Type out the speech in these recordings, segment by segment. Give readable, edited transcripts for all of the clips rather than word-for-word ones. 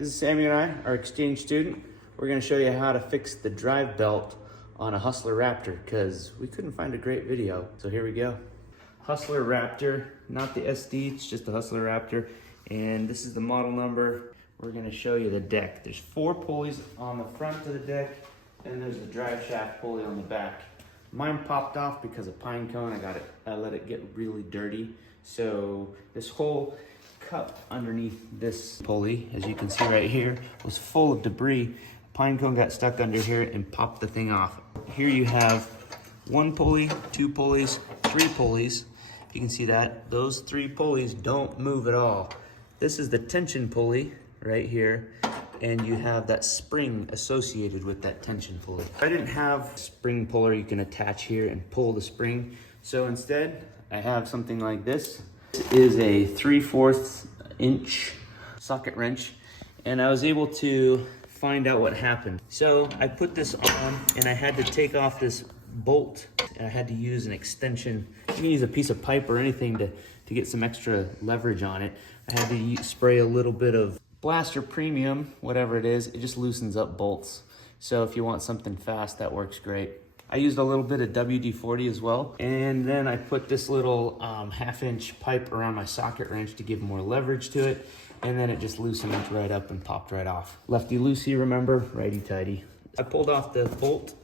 This is Sammy and I, our exchange student. We're gonna show you how to fix the drive belt on a Hustler Raptor because we couldn't find a great video. So here we go. Hustler Raptor, not the SD, it's just the Hustler Raptor. And this is the model number. We're gonna show you the deck. There's 4 pulleys on the front of the deck, and there's the drive shaft pulley on the back. Mine popped off because of pine cone. I let it get really dirty. So this whole cup underneath this pulley, as you can see right here, was full of debris. Pine cone got stuck under here and popped the thing off. Here you have 1 pulley, 2 pulleys, 3 pulleys. You can see that those 3 pulleys don't move at all. This is the tension pulley right here, and you have that spring associated with that tension pulley. I didn't have a spring puller you can attach here and pull the spring, so instead I have something like this. This is a 3/4 inch socket wrench, and I was able to find out what happened. So I put this on and I had to take off this bolt, and I had to use an extension. You can use a piece of pipe or anything to get some extra leverage on it. I had to spray a little bit of Blaster Premium, whatever it is. It just loosens up bolts. So if you want something fast, that works great. I used a little bit of WD-40 as well. And then I put this little 1/2 inch pipe around my socket wrench to give more leverage to it. And then it just loosened it right up and popped right off. Lefty loosey, remember, righty tighty. I pulled off the bolt.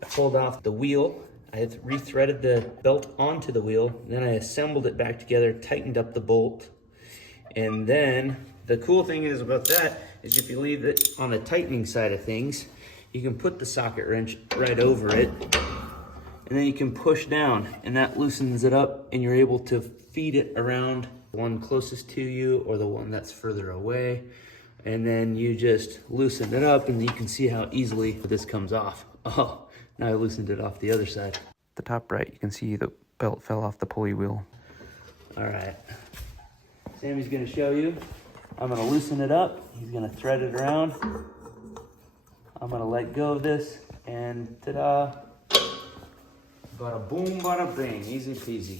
I pulled off the wheel. I had rethreaded the belt onto the wheel. Then I assembled it back together, tightened up the bolt. And then the cool thing is about that is if you leave it on the tightening side of things, you can put the socket wrench right over it, and then you can push down, and that loosens it up, and you're able to feed it around the one closest to you or the one that's further away. And then you just loosen it up, and you can see how easily this comes off. Oh, now I loosened it off the other side. The top right, you can see the belt fell off the pulley wheel. All right, Sammy's gonna show you. I'm gonna loosen it up. He's gonna thread it around. I'm gonna let go of this, and ta-da! Bada boom, bada bing, easy peasy.